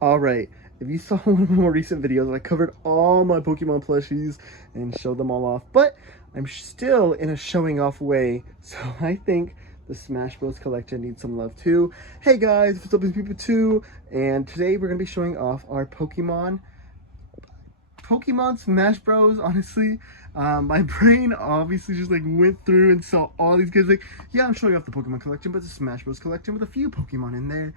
Alright, if you saw one of my more recent videos, I covered all my Pokemon plushies and showed them all off, but I'm still in a showing off way, so I think the Smash Bros. Collection needs some love too. Hey guys, what's up, it's Pichu, and today we're going to be showing off our Pokemon Smash Bros. Honestly, my brain obviously just like went through and saw all these guys. Like, yeah, I'm showing off the Pokemon collection, but the Smash Bros. Collection with a few Pokemon in there.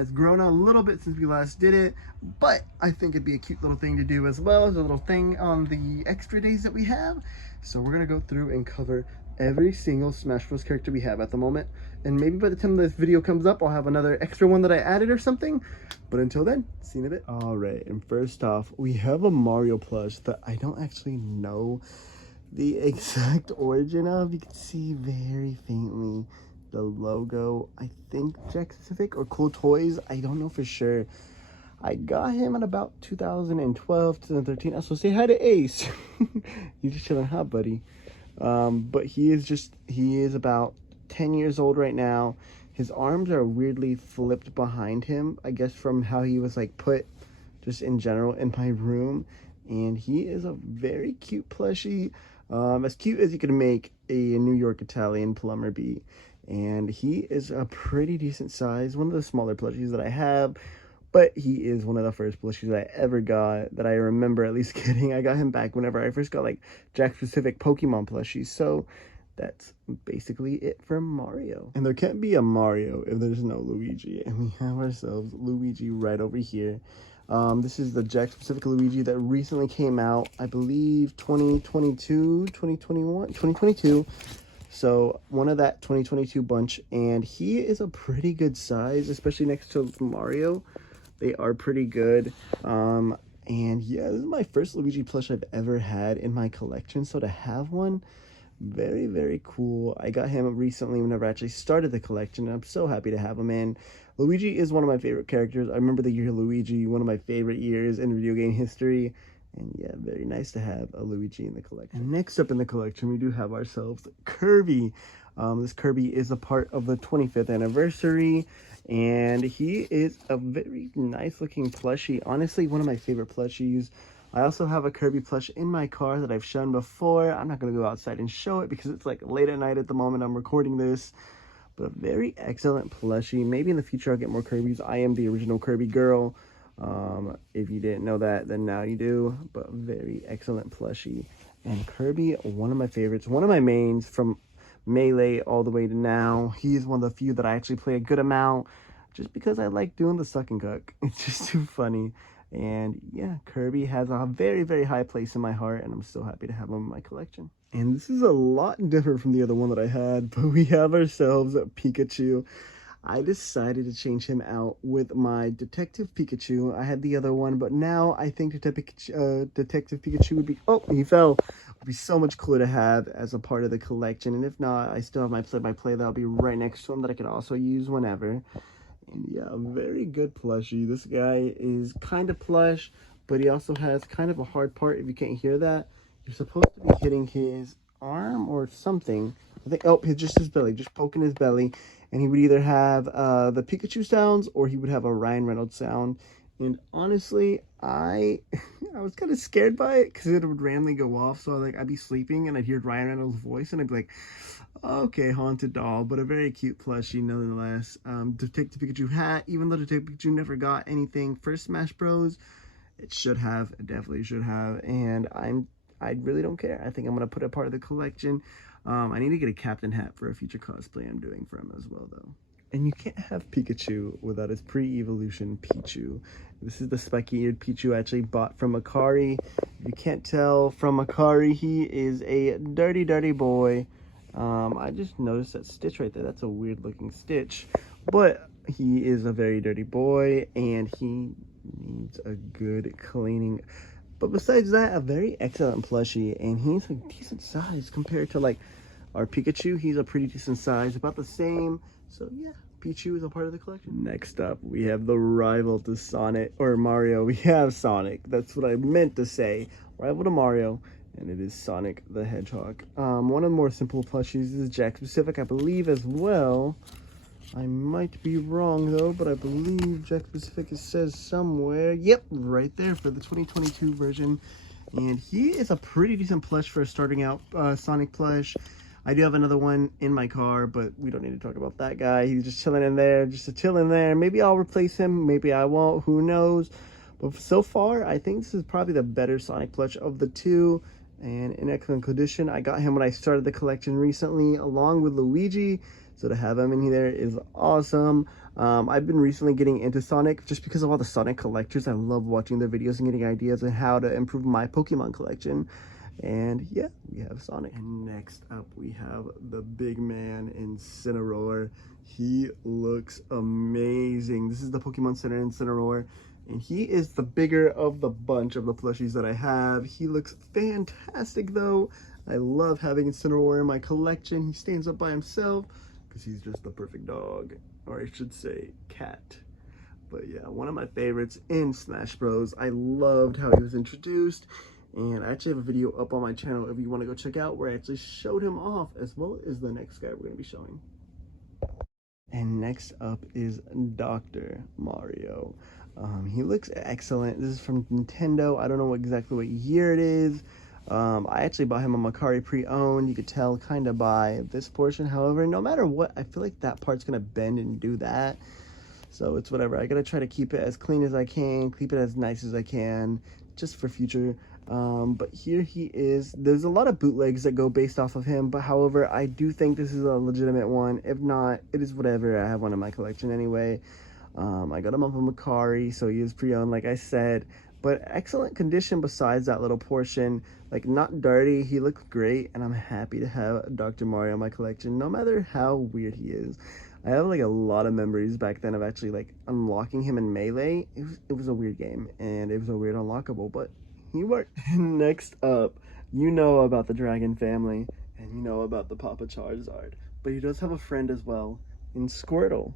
It's grown a little bit since we last did it, but I think it'd be a cute little thing to do as well as a little thing on the extra days that we have. So we're gonna go through and cover every single Smash Bros. Character we have at the moment, and maybe by the time this video comes up, I'll have another extra one that I added or something. But until then, see you in a bit. All right, and first off, we have a Mario plush that I don't actually know the exact origin of. You can see very faintly the logo. I think Jack Pacific or Cool Toys. I don't know for sure. I got him in about 2012, 2013. So say hi to Ace. He's just chilling, huh, buddy? But he is about 10 years old right now. His arms are weirdly flipped behind him, I guess from how he was like put just in general in my room. And he is a very cute plushie, as cute as you could make a New York Italian plumber be. And he is a pretty decent size, one of the smaller plushies that I have. But he is one of the first plushies that I ever got, that I remember at least getting. I got him back whenever I first got like Jack Pacific Pokemon plushies. So that's basically it for Mario. And there can't be a Mario if there's no Luigi. And we have ourselves Luigi right over here. This is the Jack Pacific Luigi that recently came out, I believe 2022, 2021, 2022. So one of that 2022 bunch, and he is a pretty good size, especially next to Mario. They are pretty good. And yeah, this is my first Luigi plush I've ever had in my collection. So to have one, very, very cool. I got him recently whenever I actually started the collection, and I'm so happy to have him in. Luigi is one of my favorite characters. I remember the year Luigi, one of my favorite years in video game history. And yeah, very nice to have a Luigi in the collection. And next up in the collection, we do have ourselves Kirby. This Kirby is a part of the 25th anniversary, and he is a very nice looking plushie. Honestly, one of my favorite plushies. I also have a Kirby plush in my car that I've shown before. I'm not going to go outside and show it because it's like late at night at the moment I'm recording this. But a very excellent plushie. Maybe in the future I'll get more Kirbys. I am the original Kirby girl. If you didn't know that, then now you do. But very excellent plushie. And Kirby, one of my favorites. One of my mains from Melee all the way to now. He's one of the few that I actually play a good amount. Just because I like doing the suck and cuck. It's just too funny. And yeah, Kirby has a very, very high place in my heart, and I'm so happy to have him in my collection. And this is a lot different from the other one that I had, but we have ourselves a Pikachu. I decided to change him out with my Detective Pikachu. I had the other one, but now I think Detective Pikachu would be, oh, he fell, would be so much cooler to have as a part of the collection. And if not, I still have my play-by-play that'll be right next to him that I can also use whenever. And yeah, very good plushie. This guy is kind of plush, but he also has kind of a hard part. If you can't hear that, you're supposed to be hitting his arm or something. I think, oh, just his belly, just poking his belly. And he would either have the Pikachu sounds or he would have a Ryan Reynolds sound. And honestly, I was kind of scared by it because it would randomly go off. So I'd be sleeping and I'd hear Ryan Reynolds' voice and I'd be like, okay, haunted doll, but a very cute plushie nonetheless. Detective Pikachu hat, even though Detective Pikachu never got anything for Smash Bros, it should have, it definitely should have. And I really don't care. I think I'm gonna put it part of the collection. I need to get a captain hat for a future cosplay I'm doing for him as well, though. And you can't have Pikachu without his pre-evolution Pichu. This is the spiky-eared Pichu I actually bought from Akari. If you can't tell from Akari, he is a dirty, dirty boy. I just noticed that stitch right there. That's a weird looking stitch. But he is a very dirty boy, and he needs a good cleaning. But besides that, a very excellent plushie, and he's a decent size compared to like our Pikachu. He's a pretty decent size, about the same. So yeah, Pichu is a part of the collection. Next up, we have the rival to Sonic, or Mario. We have Sonic. That's what I meant to say. Rival to Mario, and it is Sonic the Hedgehog. One of the more simple plushies is Jack Pacific, I believe, as well. I might be wrong though, but I believe Jack Pacific says somewhere. Yep, right there for the 2022 version. And he is a pretty decent plush for a starting out Sonic plush. I do have another one in my car, but we don't need to talk about that guy. He's just chilling in there, Maybe I'll replace him, maybe I won't, who knows. But so far, I think this is probably the better Sonic plush of the two, and in excellent condition. I got him when I started the collection recently, along with Luigi, so to have him in here is awesome. I've been recently getting into Sonic just because of all the Sonic collectors. I love watching their videos and getting ideas on how to improve my Pokemon collection. And yeah, we have Sonic. And next up, we have the big man, Incineroar. He looks amazing. This is the Pokemon Center Incineroar, and he is the bigger of the bunch of the plushies that I have. He looks fantastic though. I love having Incineroar in my collection. He stands up by himself because he's just the perfect dog, or I should say cat. But yeah, one of my favorites in Smash Bros. I loved how he was introduced, and I actually have a video up on my channel if you want to go check out where I actually showed him off, as well as the next guy we're going to be showing. And next up is Dr. Mario. He looks excellent. This is from Nintendo. I don't know exactly what year it is. I actually bought him a Macari pre-owned. You could tell kind of by this portion. However, no matter what, I feel like that part's going to bend and do that. So it's whatever. I got to try to keep it as clean as I can, keep it as nice as I can, just for future. But here he is. There's a lot of bootlegs that go based off of him, but however, I do think this is a legitimate one. If not, it is whatever. I have one in my collection anyway. I got him off of Macari, so he is pre-owned, like I said, but excellent condition besides that little portion. Like, not dirty. He looks great, and I'm happy to have Dr. Mario in my collection, no matter how weird he is. I have like a lot of memories back then of actually like unlocking him in Melee. It was a weird game, and it was a weird unlockable, but he worked. Next up, you know about the Dragon family, and you know about the Papa Charizard, but he does have a friend as well in Squirtle.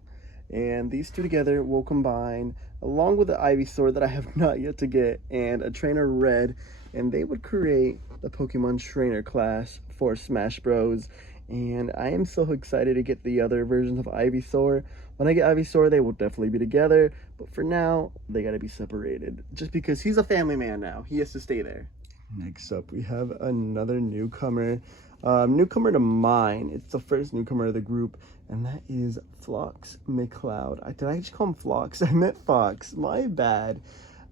And these two together will combine, along with the Ivysaur that I have not yet to get, and a Trainer Red, and they would create the Pokemon Trainer class for Smash Bros. And I am so excited to get the other versions of Ivysaur. When I get Ivysaur, they will definitely be together, but for now, they gotta be separated. Just because he's a family man now, he has to stay there. Next up, we have another newcomer. Newcomer to mine. It's the first newcomer of the group, and that is Phlox McCloud. Did I just call him Phlox? I meant Fox. My bad.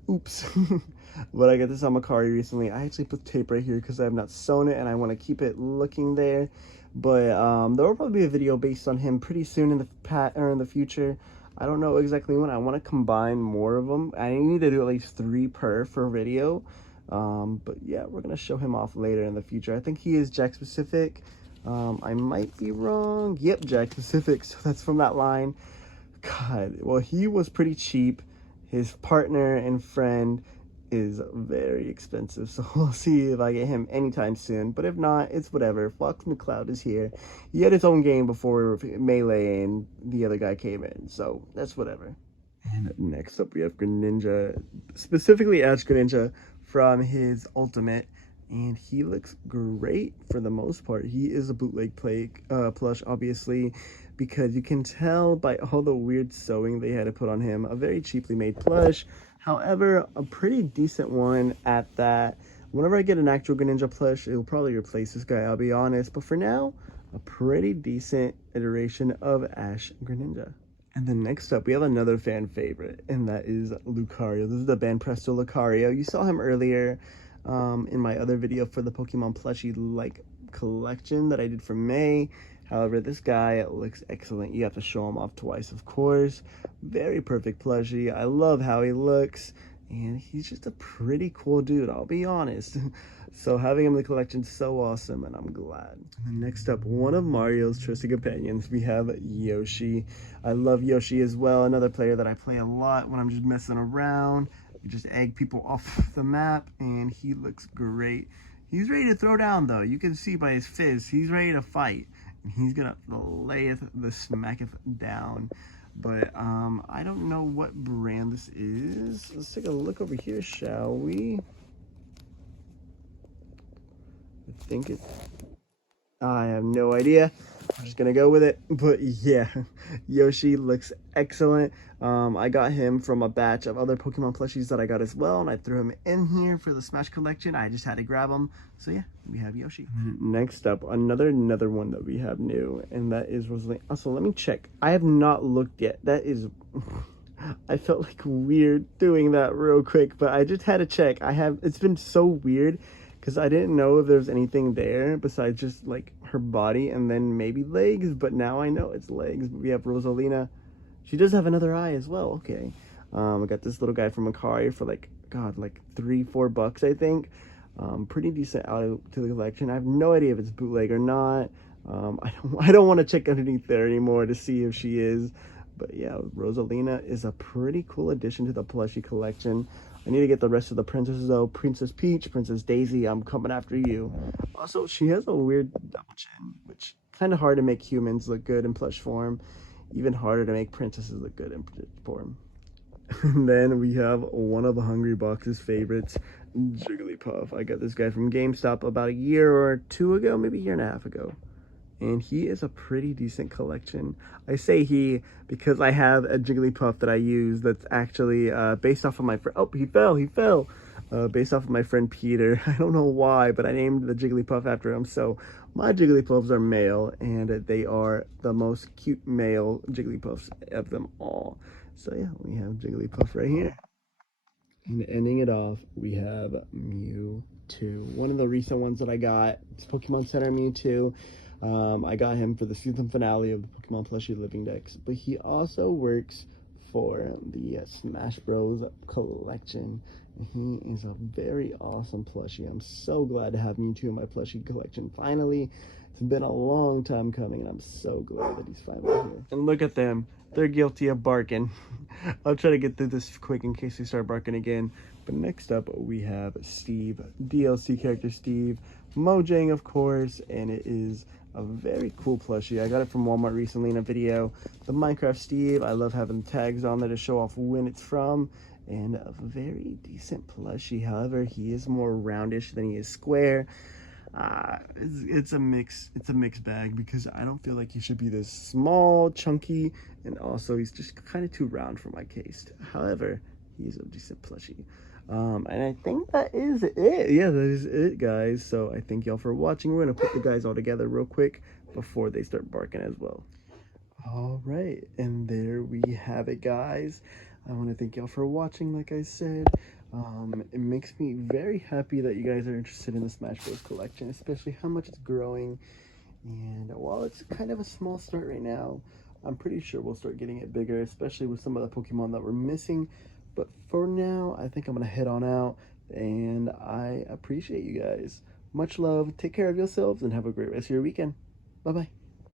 Oops. But I got this on Macari recently. I actually put tape right here because I have not sewn it, and I want to keep it looking there. But there will probably be a video based on him pretty soon in the future. I don't know exactly when. I want to combine more of them. I need to do at least 3 per for a video. But yeah, we're gonna show him off later in the future. I think he is Jack Specific. I might be wrong. Yep, Jack Specific. So that's from that line. God, well, he was pretty cheap. His partner and friend is very expensive, so we'll see if I get him anytime soon. But if not, it's whatever. Fox McCloud is here. He had his own game before Melee and the other guy came in, so that's whatever. And next up, we have Greninja, specifically Ash Greninja from his Ultimate, and he looks great for the most part. He is a bootleg plush, obviously, because you can tell by all the weird sewing they had to put on him. A very cheaply made plush, however, a pretty decent one at that. Whenever I get an actual Greninja plush, it will probably replace this guy, I'll be honest. But for now, a pretty decent iteration of Ash Greninja. And then next up, we have another fan favorite, and that is Lucario. This is the Banpresto Lucario. You saw him earlier in my other video for the Pokemon plushie collection that I did for May. However, this guy looks excellent. You have to show him off twice, of course. Very perfect plushie. I love how he looks, and he's just a pretty cool dude, I'll be honest. So having him in the collection is so awesome, and I'm glad. And then next up, one of Mario's trusted companions, we have Yoshi. I love Yoshi as well, another player that I play a lot when I'm just messing around. You just egg people off the map, and he looks great. He's ready to throw down, though. You can see by his fizz, he's ready to fight. And he's gonna layeth the smacketh down. But I don't know what brand this is. Let's take a look over here, shall we? I think it's... I have no idea. Just gonna go with it. But yeah, Yoshi looks excellent. I got him from a batch of other Pokemon plushies that I got as well, and I threw him in here for the Smash collection. I just had to grab him. So yeah, we have Yoshi. Next up, another one that we have new, and that is Rosalina. Also, let me check. I have not looked yet. That is I felt like weird doing that real quick, but I just had to check. It's been so weird because I didn't know if there's anything there besides just like her body and then maybe legs, but now I know it's legs. We have Rosalina. She does have another eye as well. Okay. I got this little guy from Lucario for like $3-4 I think. Pretty decent out to the collection. I have no idea if it's bootleg or not. I don't want to check underneath there anymore to see if she is. But yeah, Rosalina is a pretty cool addition to the plushie collection. I need to get the rest of the princesses though. Princess Peach, Princess Daisy, I'm coming after you. Also, she has a weird double chin, which kind of hard to make humans look good in plush form. Even harder to make princesses look good in form. And then we have one of the Hungry Box's favorites, Jigglypuff. I got this guy from GameStop about a year or two ago, maybe a year and a half ago. And he is a pretty decent collection. I say he because I have a Jigglypuff that I use that's actually based off of my friend. Oh, he fell. Based off of my friend Peter. I don't know why, but I named the Jigglypuff after him. So my Jigglypuffs are male, and they are the most cute male Jigglypuffs of them all. So yeah, we have Jigglypuff right here. And ending it off, we have Mewtwo. One of the recent ones that I got. It's Pokemon Center Mewtwo. I got him for the season finale of the Pokemon Plushie Living Decks, but he also works for the Smash Bros. Collection. He is a very awesome plushie. I'm so glad to have Mewtwo in my plushie collection finally. It's been a long time coming, and I'm so glad that he's finally here. And look at them. They're guilty of barking. I'll try to get through this quick in case they start barking again. But next up, we have Steve, DLC character Steve, Mojang, of course, and it is a very cool plushie. I got it from Walmart recently in a video. The Minecraft Steve, I love having tags on there to show off when it's from, and a very decent plushie. However, he is more roundish than he is square. It's a mixed bag because I don't feel like he should be this small, chunky, and also he's just kind of too round for my taste. However, he's a decent plushie. And I think that is it. Yeah, that is it, guys. So I thank y'all for watching. We're gonna put the guys all together real quick before they start barking as well. All right, and there we have it, guys. I want to thank y'all for watching. Like I said, it makes me very happy that you guys are interested in the Smash Bros. Collection, especially how much it's growing. And while it's kind of a small start right now, I'm pretty sure we'll start getting it bigger, especially with some of the Pokemon that we're missing. But for now, I think I'm going to head on out, and I appreciate you guys. Much love, take care of yourselves, and have a great rest of your weekend. Bye-bye.